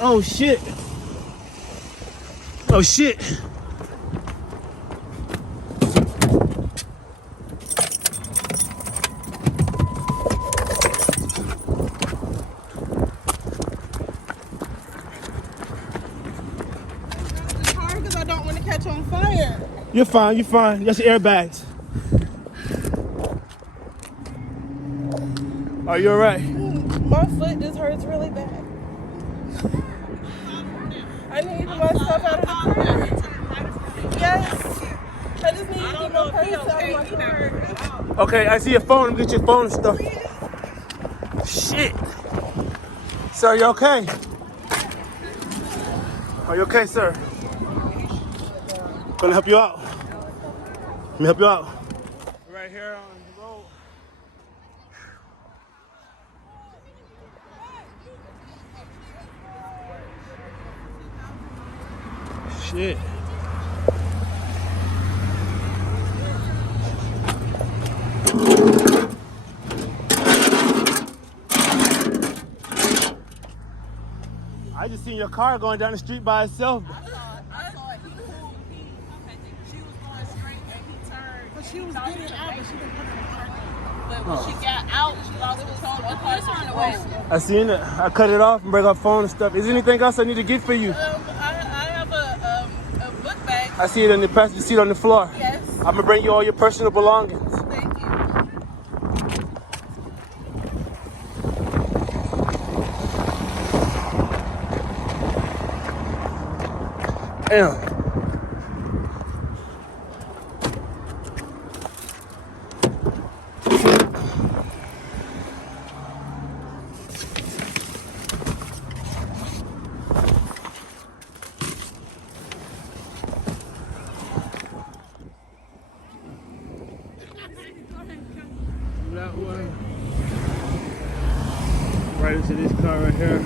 Oh shit. Oh shit. It's hard because I don't want to catch on fire. You're fine, you're fine. That's your airbags. Are you alright? My foot just hurts really bad. I need to get my stuff out of the car. Yes. I just need to get my purse out of my car. Okay, I see your phone. Get your phone and stuff. Shit. Sir, you okay? Are you okay, sir? Gonna help you out. Let me help you out. Right here on the road. Shit. I just seen your car going down the street by itself. I thought she was going straight and he turned. But she was getting out, but she didn't put it in the parking lot. But when she got out, she lost control of the car, so she away. I seen it. I cut it off and break up phone and stuff. Is there anything else I need to get for you? I have a book bag. I see it in the passenger seat on the floor. Yes. I'm gonna bring you all your personal belongings. Thank you. Damn. That one. Right into this car right here.